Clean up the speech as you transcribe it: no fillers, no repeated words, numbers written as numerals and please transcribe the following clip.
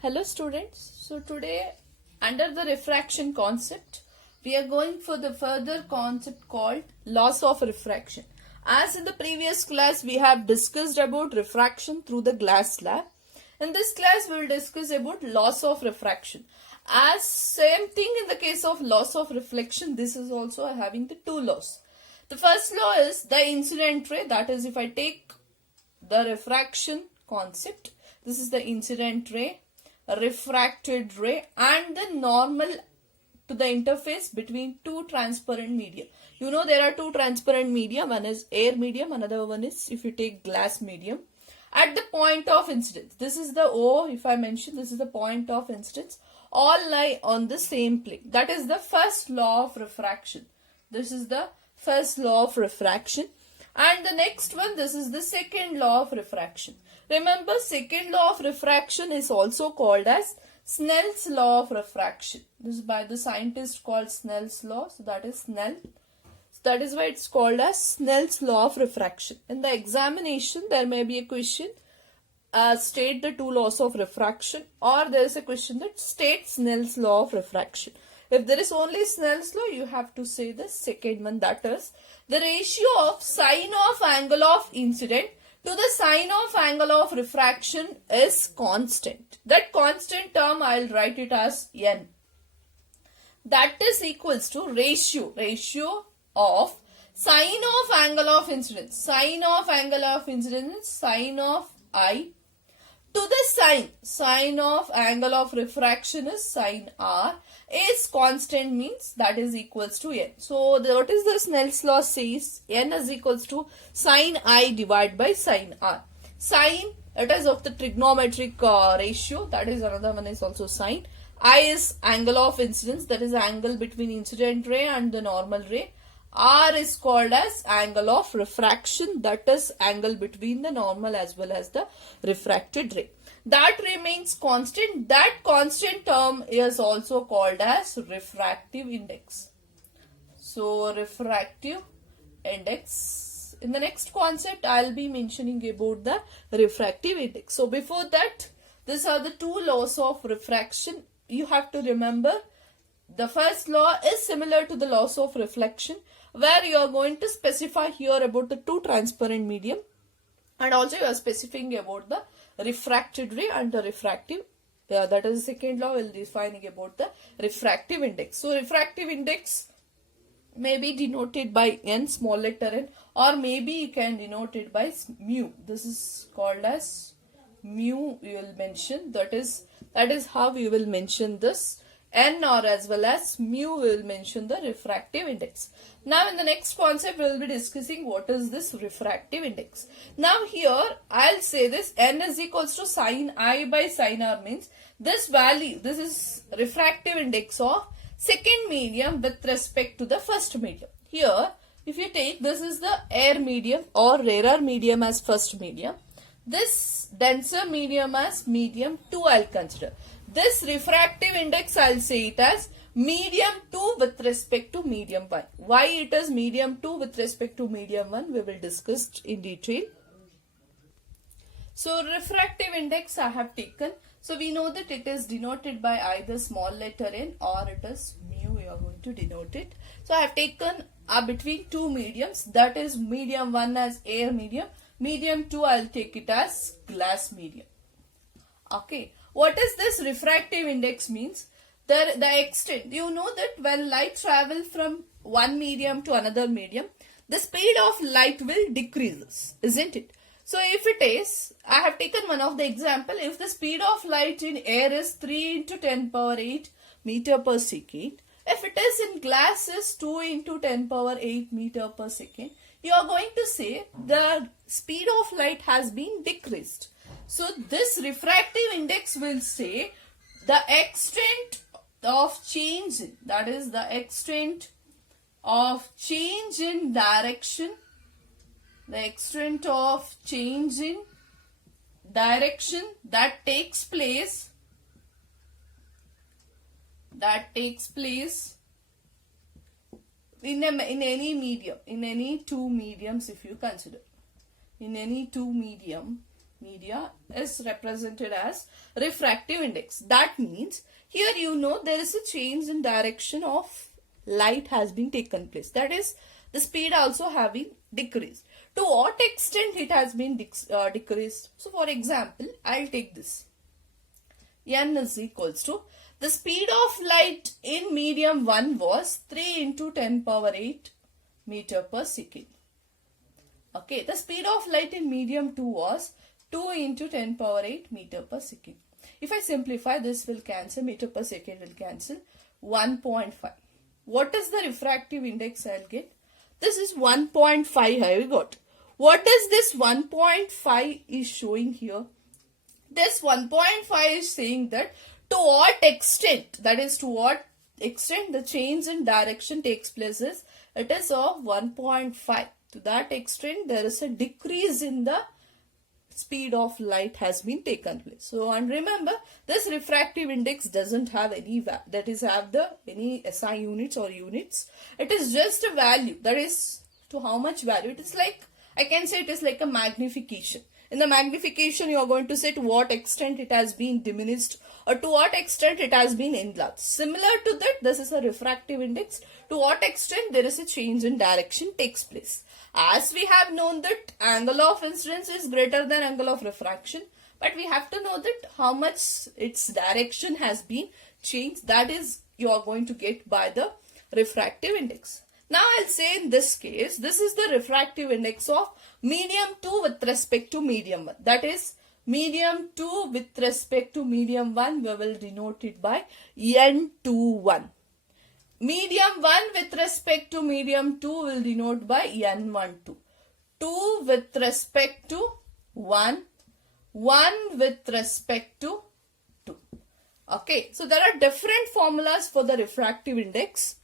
Hello students, so today under the refraction concept we are going for the further concept called laws of refraction. As in the previous class we have discussed about refraction through the glass slab. In this class we will discuss about laws of refraction. As same thing in the case of laws of reflection, this is also having the two laws. The first law is the incident ray, that is if I take the refraction concept, this is the incident ray, refracted ray and the normal to the interface between two transparent medium. You know there are two transparent medium, one is air medium, another one is if you take glass medium. At the point of incidence, this is the O, if I mention this is the point of incidence, all lie on the same plane. That is the first law of refraction. This is the first law of refraction. And the next one, this is the second law of refraction. Remember, second law of refraction is also called as Snell's law of refraction. This is by the scientist called Snell's law. So that is Snell. So that is why it's called as Snell's law of refraction. In the examination, there may be a question, state the two laws of refraction, or there is a question that states Snell's law of refraction. If there is only Snell's law, you have to say the second one, that is the ratio of sine of angle of incident to the sine of angle of refraction is constant. That constant term I will write it as n. That is equals to ratio of sine of angle of incidence. Sine of angle of incidence, sine of I, to the sine of angle of refraction is sine r, is constant means that is equals to n. So what is the Snell's law says? N is equals to sine I divided by sine r. Sine, it is of the trigonometric ratio, that is another one is also sine. I is angle of incidence, that is angle between incident ray and the normal ray. R is called as angle of refraction, that is angle between the normal as well as the refracted ray. That remains constant. That constant term is also called as refractive index. So refractive index. In the next concept, I will be mentioning about the refractive index. So before that, these are the two laws of refraction. You have to remember the first law is similar to the laws of reflection, where you are going to specify here about the two transparent medium, and also you are specifying about the refracted ray and the refractive, that is the second law will defining about the refractive index. So refractive index may be denoted by n, small letter n, or maybe you can denote it by mu. This is called as mu, you will mention, that is how you will mention this. N or as well as mu will mention the refractive index. Now in the next concept we will be discussing what is this refractive index. Now here I'll say this n is equals to sine I by sine r, means this value, this is refractive index of second medium with respect to the first medium. Here if you take, this is the air medium or rarer medium as first medium, this denser medium as medium 2 I'll consider. This refractive index, I'll say it as medium 2 with respect to medium 1. Why it is medium 2 with respect to medium 1, we will discuss in detail. So refractive index I have taken. So we know that it is denoted by either small letter n or it is mu, we are going to denote it. So I have taken between two mediums, that is medium 1 as air medium, medium 2 I'll take it as glass medium. Okay. What is this refractive index means? The extent, you know that when light travels from one medium to another medium, the speed of light will decreases, isn't it? So if it is, I have taken one of the example, if the speed of light in air is 3 into 10 power 8 meter per second, if it is in glass is 2 into 10 power 8 meter per second, you are going to say the speed of light has been decreased. So this refractive index will say the extent of change, that is the extent of change in direction, the extent of change in direction that takes place in any medium, in any two mediums, if you consider, in any two media is represented as refractive index. That means here you know there is a change in direction of light has been taken place. That is, the speed also have been decreased. To what extent it has been decreased? So for example, I'll take this. N is equals to, the speed of light in medium 1 was 3 into 10 power 8 meter per second. Okay, the speed of light in medium 2 was 2 into 10 power 8 meter per second. If I simplify, this will cancel, meter per second will cancel, 1.5. What is the refractive index I'll get? This is 1.5 I got. What is this 1.5 is showing here? This 1.5 is saying that to what extent, that is to what extent the change in direction takes place is, it is of 1.5. To that extent there is a decrease in the speed of light has been taken place. So, and remember, this refractive index doesn't have any any SI units or units. It is just a value, that is to how much value. It is like, I can say it is like a magnification. In the magnification, you are going to say to what extent it has been diminished or to what extent it has been enlarged. Similar to that, this is a refractive index. To what extent there is a change in direction takes place. As we have known that angle of incidence is greater than angle of refraction, but we have to know that how much its direction has been changed. That is, you are going to get by the refractive index. Now I'll say in this case, this is the refractive index of medium 2 with respect to medium 1. That is, medium 2 with respect to medium 1, we will denote it by N21. Medium 1 with respect to medium 2 will denote by N12. 2 with respect to 1. 1 with respect to 2. Okay, so there are different formulas for the refractive index.